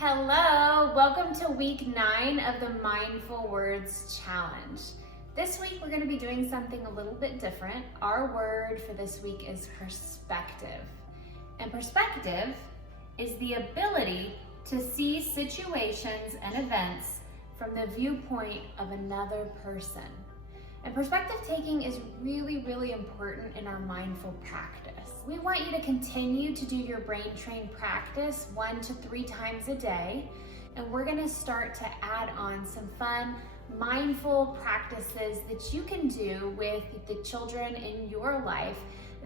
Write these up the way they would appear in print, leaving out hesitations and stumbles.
Hello, welcome to week 9 of the Mindful Words Challenge. This week we're going to be doing something a little bit different. Our word for this week is perspective. And perspective is the ability to see situations and events from the viewpoint of another person. And perspective taking is really, really important in our mindful practice. We want you to continue to do your brain train practice 1 to 3 times a day. And we're gonna start to add on some fun, mindful practices that you can do with the children in your life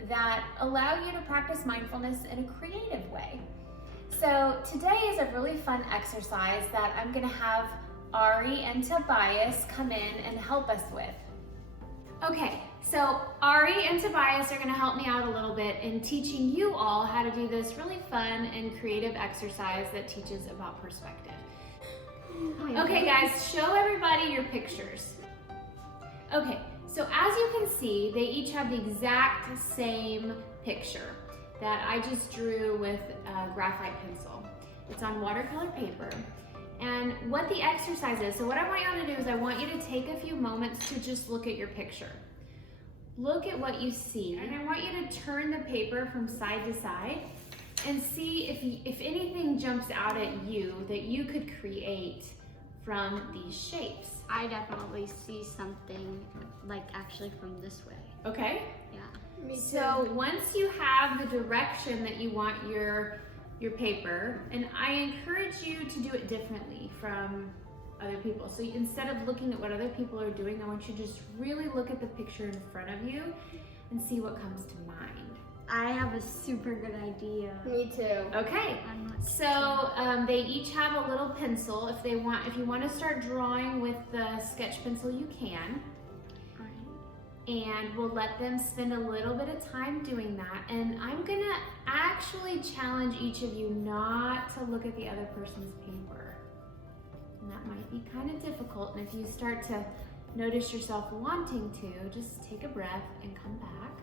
that allow you to practice mindfulness in a creative way. So today is a really fun exercise that I'm gonna have Ari and Tobias come in and help us with. Okay, so Ari and Tobias are gonna help me out a little bit in teaching you all how to do this really fun and creative exercise that teaches about perspective. Okay guys, show everybody your pictures. Okay, so as you can see, they each have the exact same picture that I just drew with a graphite pencil. It's on watercolor paper. And what the exercise is, so what I want you to do is I want you to take a few moments to just look at your picture. Look at what you see, and I want you to turn the paper from side to side and see if anything jumps out at you that you could create from these shapes. I definitely see something like actually from this way. Okay? Yeah. Me too. So once you have the direction that you want your paper, and I encourage you to do it differently from other people. So instead of looking at what other people are doing, I want you to just really look at the picture in front of you and see what comes to mind. I have a super good idea. Me too. Okay, so they each have a little pencil. If you want to start drawing with the sketch pencil, you can. And we'll let them spend a little bit of time doing that. And I'm gonna actually challenge each of you not to look at the other person's paper. And that might be kind of difficult. And if you start to notice yourself wanting to, just take a breath and come back.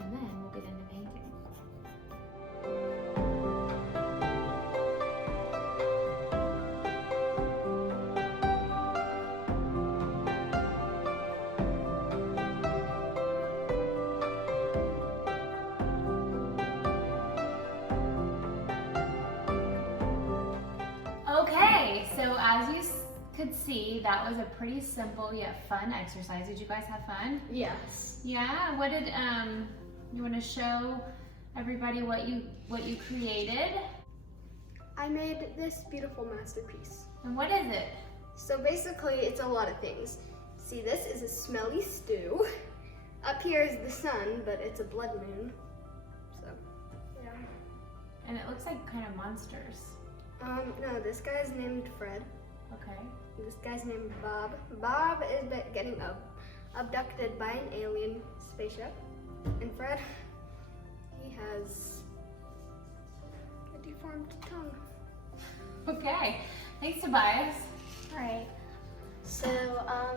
And then we'll get into painting. Okay, so as you could see, that was a pretty simple yet fun exercise. Did you guys have fun? Yes. Yeah. What did you want to show everybody what you created? I made this beautiful masterpiece. And what is it? So basically, it's a lot of things. See, this is a smelly stew. Up here is the sun, but it's a blood moon. So, yeah. And it looks like kind of monsters. No, this guy's named Fred. Okay. This guy's named Bob. Bob is getting abducted by an alien spaceship. And Fred, he has a deformed tongue. Okay. Thanks, Tobias. Alright. So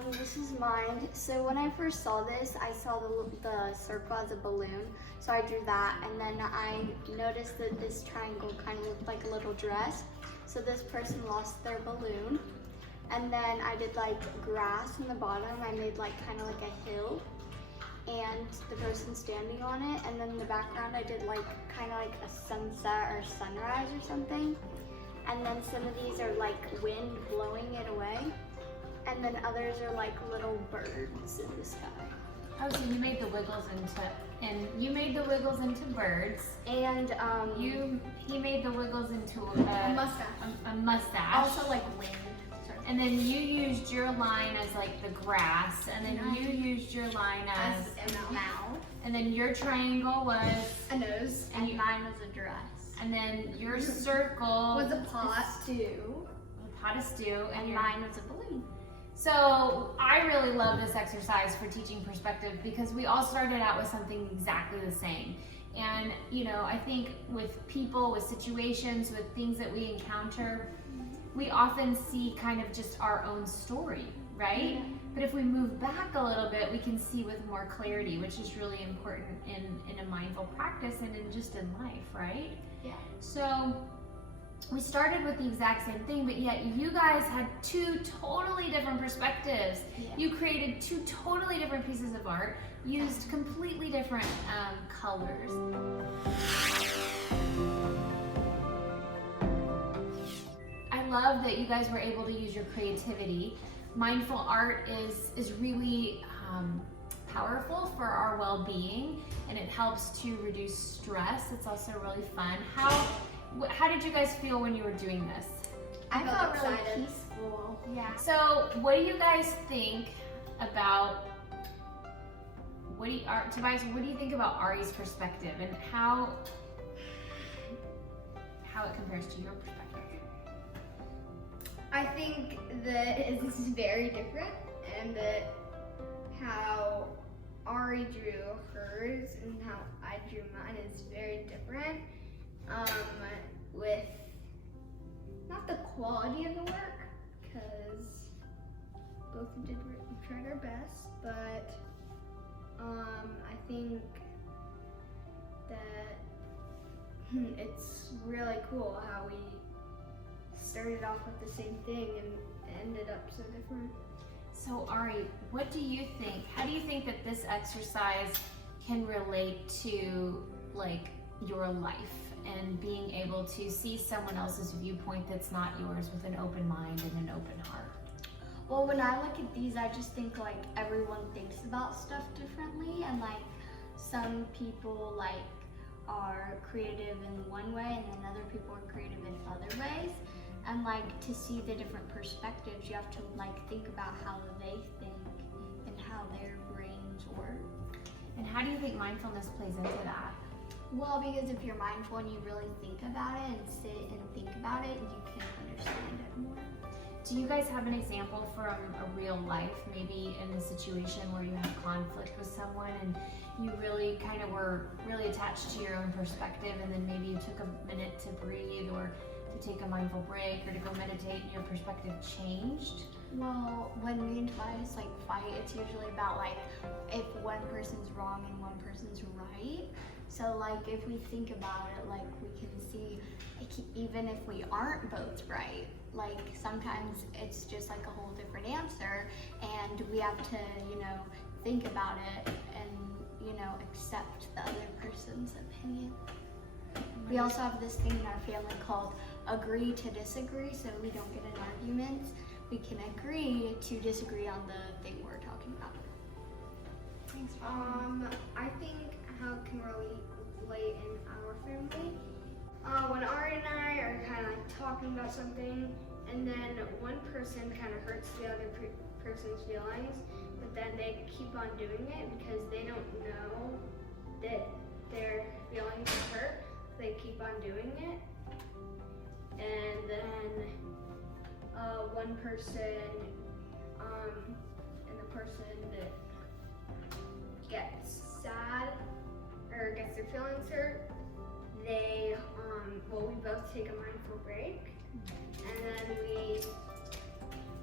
this is mine. So when I first saw this, I saw the circle as a balloon. So I drew that, and then I noticed that this triangle kind of looked like a little dress. So this person lost their balloon. And then I did like grass in the bottom. I made like kind of like a hill and the person standing on it. And then in the background I did like kind of like a sunset or sunrise or something. And then some of these are like wind blowing it away. And then others are like little birds in the sky. Oh, so you made the wiggles into birds. And he made the wiggles into A mustache. A mustache. also like wind. And then you used your line as like the grass, and then you used your line as a mouth. and then your triangle was A nose. And mine was a dress. and then your circle Was a pot. Stew. a pot of stew, And your mine was a balloon. So I really love this exercise for teaching perspective because we all started out with something exactly the same. And I think with people, with situations, with things that we encounter, we often see kind of just our own story, right? Yeah. But if we move back a little bit, we can see with more clarity, which is really important in a mindful practice and in just in life, right? Yeah. So we started with the exact same thing, but yet you guys had two totally different perspectives. Yeah. You created two totally different pieces of art, used completely different colors. I love that you guys were able to use your creativity. Mindful art is really powerful for our well-being, and it helps to reduce stress. It's also really fun. How did you guys feel when you were doing this? I felt felt really excited. peaceful. Yeah. So, what do you guys think about Tobias? What do you think about Ari's perspective and how it compares to your perspective? I think that this is very different, and that how Ari drew hers and how I drew mine is very different. With not the quality of the work, because both tried our best, but I think that it's really cool how we started off with the same thing and ended up so different. So Ari, what do you think? How do you think that this exercise can relate to like your life and being able to see someone else's viewpoint that's not yours with an open mind and an open heart? Well, when I look at these, I just think like everyone thinks about stuff differently, and like some people like are creative in one way, and then other people are creative in other ways. And like to see the different perspectives, you have to like think about how they think and how their brains work. And how do you think mindfulness plays into that? Well, because if you're mindful and you really think about it and sit and think about it, you can understand it more. Do you guys have an example from a real life, maybe in a situation where you had conflict with someone and you really kind of were really attached to your own perspective, and then maybe you took a minute to breathe or to take a mindful break or to go meditate and your perspective changed? Well, when me and Tobias like fight, it's usually about like if one person's wrong and one person's right. So like if we think about it, like we can see even if we aren't both right, like sometimes it's just like a whole different answer, and we have to, think about it and, accept the other person's opinion. We also have this thing in our family called agree to disagree, so we don't get in arguments. We can agree to disagree on the thing we're talking about. Thanks. I think how it can relate in our family. When Ari and I are kind of like talking about something, and then one person kind of hurts the other person's feelings, but then they keep on doing it because they don't know that their feelings are hurt. They keep on doing it, and then one person, and the person that gets sad or gets their feelings hurt, they, we both take a mindful break, and then we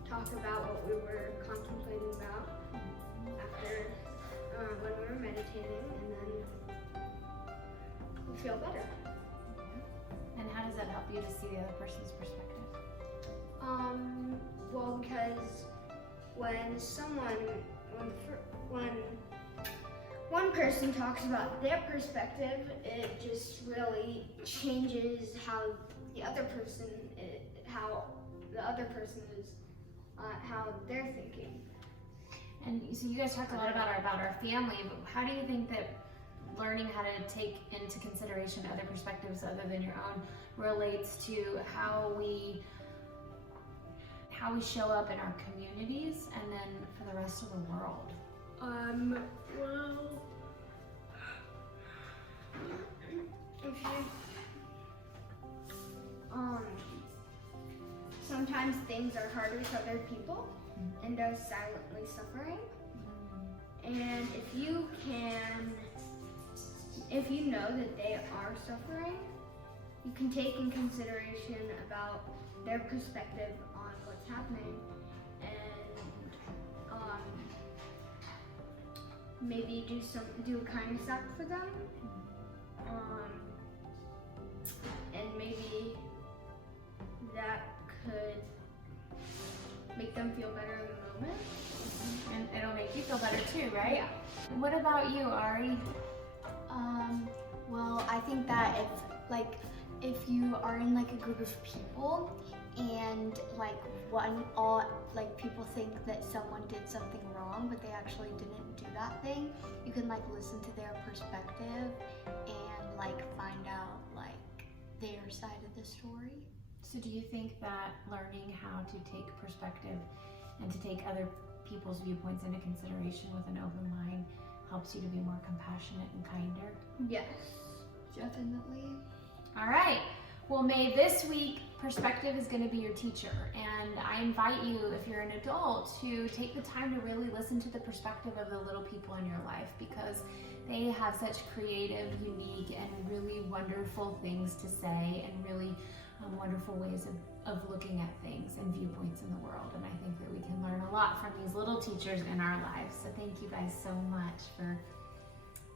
talk about what we were contemplating about after, when we were meditating, and then we feel better. And how does that help you to see the other person's perspective? Well, because when one person talks about their perspective, it just really changes how the other person is, how they're thinking. And so you guys talked a lot about our family, but how do you think that learning how to take into consideration other perspectives other than your own relates to how we show up in our communities and then for the rest of the world? Well, if you, sometimes things are hard with other people and they're silently suffering. And if you know that they are suffering, you can take in consideration about their perspective on what's happening, and maybe do a kindness act for them, and maybe that could make them feel better in the moment. And it'll make you feel better too, right? Yeah. What about you, Ari? Well, I think that if you are in like a group of people and like people think that someone did something wrong, but they actually didn't do that thing, you can like listen to their perspective and like find out like their side of the story. So do you think that learning how to take perspective and to take other people's viewpoints into consideration with an open mind helps you to be more compassionate and kinder? Yes. Definitely. All right. Well, May, this week, perspective is going to be your teacher. And I invite you, if you're an adult, to take the time to really listen to the perspective of the little people in your life, because they have such creative, unique, and really wonderful things to say, and really wonderful ways of looking at things and viewpoints in the world. And I think that we can learn a lot from these little teachers in our lives. So thank you guys so much for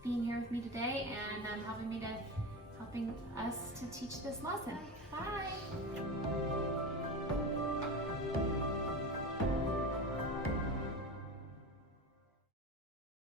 being here with me today and helping us to teach this lesson. Bye.